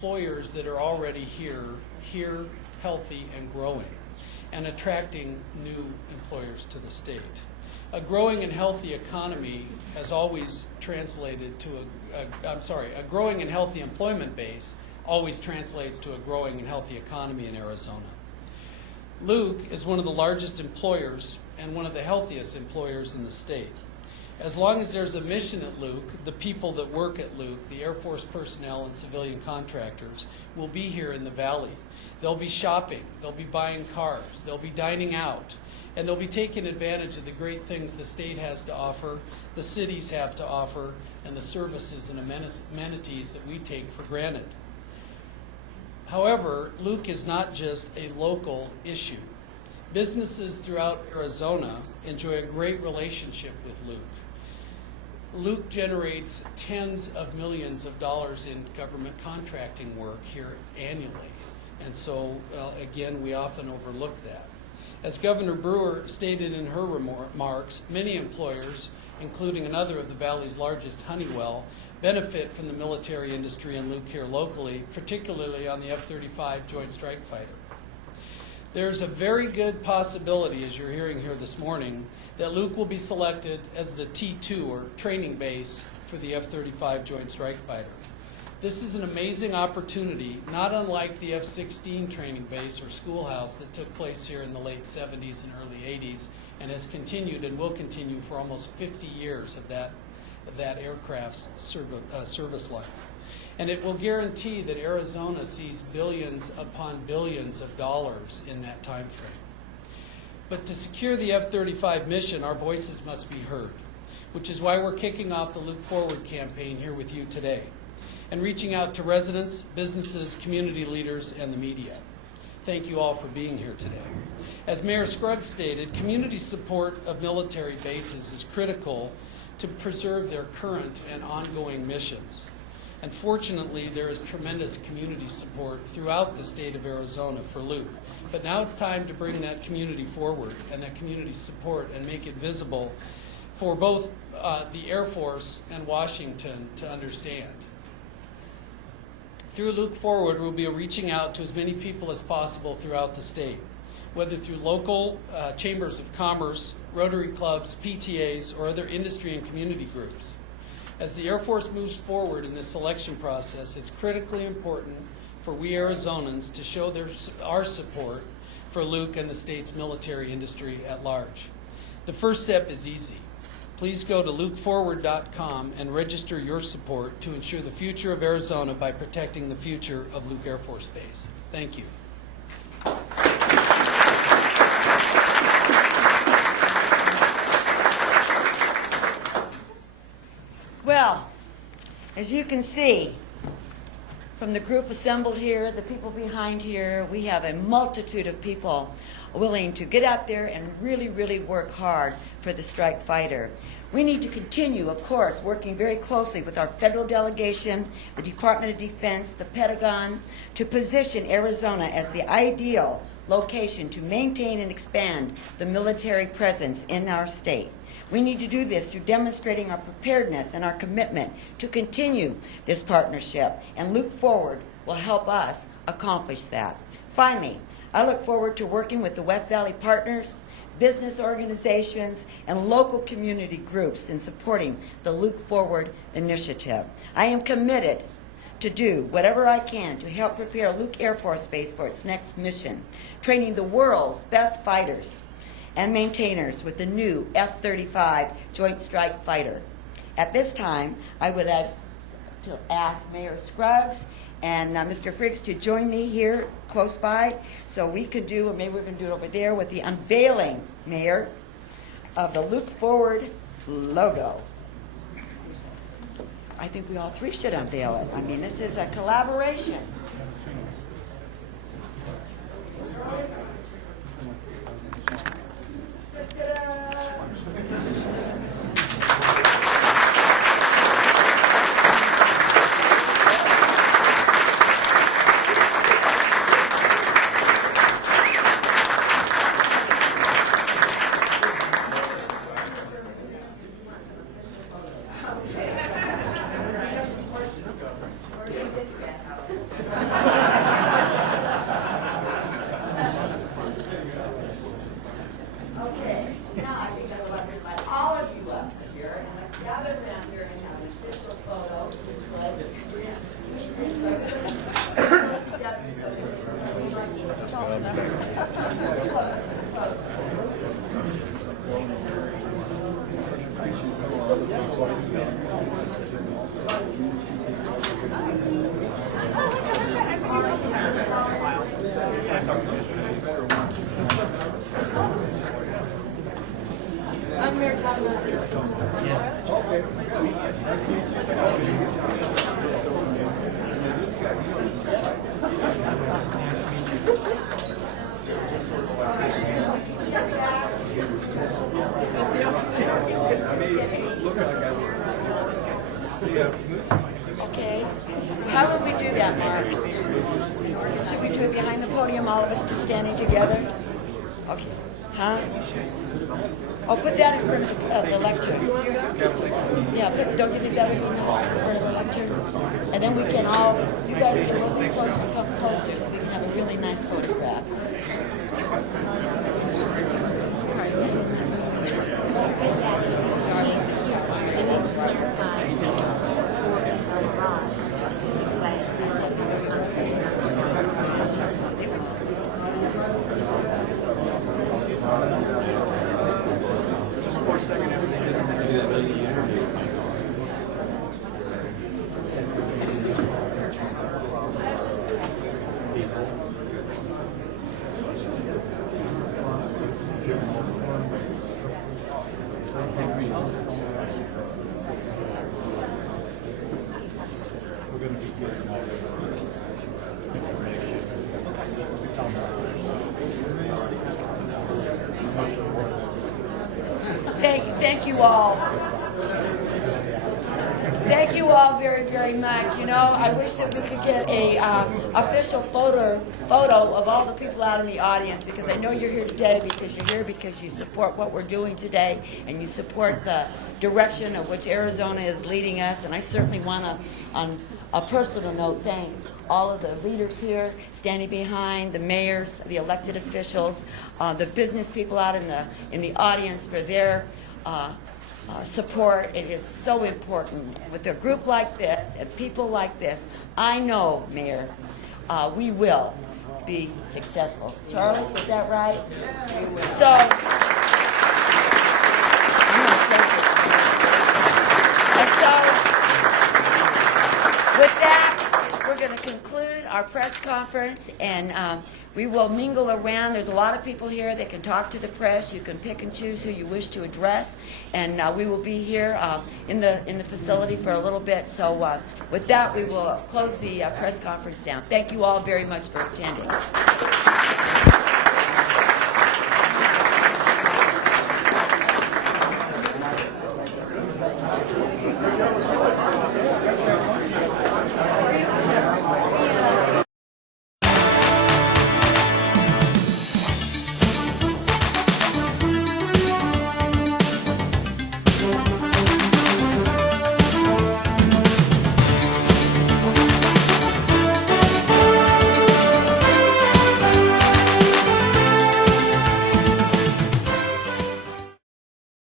employers that are already here, healthy and growing, and attracting new employers to the state. A growing and healthy economy has always translated to a growing and healthy employment base always translates to a growing and healthy economy in Arizona. Luke is one of the largest employers and one of the healthiest employers in the state. As long as there's a mission at Luke, the people that work at Luke, the Air Force personnel and civilian contractors, will be here in the Valley. They'll be shopping, they'll be buying cars, they'll be dining out, and they'll be taking advantage of the great things the state has to offer, the cities have to offer, and the services and amenities that we take for granted. However, Luke is not just a local issue. Businesses throughout Arizona enjoy a great relationship with Luke. Luke generates tens of millions of dollars in government contracting work here annually. And so, again, we often overlook that. As Governor Brewer stated in her remarks, many employers, including another of the Valley's largest, Honeywell, benefit from the military industry in Luke here locally, particularly on the F-35 Joint Strike Fighter. There's a very good possibility, as you're hearing here this morning, that Luke will be selected as the T2, or training base, for the F-35 Joint Strike Fighter. This is an amazing opportunity, not unlike the F-16 training base or schoolhouse that took place here in the late 70s and early 80s and has continued and will continue for almost 50 years of that aircraft's service life. And it will guarantee that Arizona sees billions upon billions of dollars in that time frame. But to secure the F-35 mission, our voices must be heard, which is why we're kicking off the Luke Forward campaign here with you today, and reaching out to residents, businesses, community leaders, and the media. Thank you all for being here today. As Mayor Scruggs stated, community support of military bases is critical to preserve their current and ongoing missions. And fortunately, there is tremendous community support throughout the state of Arizona for Luke. But now it's time to bring that community forward and that community support and make it visible for both the Air Force and Washington to understand. Through Luke Forward, we'll be reaching out to as many people as possible throughout the state, whether through local chambers of commerce, Rotary clubs, PTAs, or other industry and community groups. As the Air Force moves forward in this selection process, it's critically important for we Arizonans to show our support for Luke and the state's military industry at large. The first step is easy. Please go to lukeforward.com and register your support to ensure the future of Arizona by protecting the future of Luke Air Force Base. Thank you. Well, as you can see from the group assembled here, the people behind here, we have a multitude of people willing to get out there and really work hard for the strike fighter. We need to continue, of course, working very closely with our federal delegation, the Department of Defense, the Pentagon, to position Arizona as the ideal location to maintain and expand the military presence in our state. We need to do this through demonstrating our preparedness and our commitment to continue this partnership, and Luke Forward will help us accomplish that. Finally, I look forward to working with the West Valley partners, business organizations, and local community groups in supporting the Luke Forward initiative. I am committed to do whatever I can to help prepare Luke Air Force Base for its next mission, training the world's best fighters and maintainers with the new F-35 Joint Strike Fighter. At this time, I would like to ask Mayor Scruggs and Mr. Freericks to join me here close by so we could do, or maybe we're going to do it over there, with the unveiling, Mayor, of the Luke Forward logo. I think we all three should unveil it. I mean, this is a collaboration. Should we do it behind the podium, all of us just standing together? Okay. Huh? Oh, put that in front of the lectern. Yeah, don't you think that would be nice in front of the lectern? And then we can all, you guys can move closer, come closer so we can have a really nice photograph. She's here, and it's clarified Thank you all. Thank you all very, very much. You know, I wish that we could get a official photo of all the people out in the audience, because I know you're here today because you're here because you support what we're doing today and you support the direction of which Arizona is leading us. And I certainly want to, on a personal note, thank all of the leaders here standing behind, the mayors, the elected officials, the business people out in the audience for their support. It is so important with a group like this and people like this. I know, Mayor, we will be successful. Charlie, is that right? Yes. So, with that, we're going to conclude our press conference, and we will mingle around. There's a lot of people here that can talk to the press. You can pick and choose who you wish to address, and we will be here in the facility for a little bit. So with that, we will close the press conference down. Thank you all very much for attending.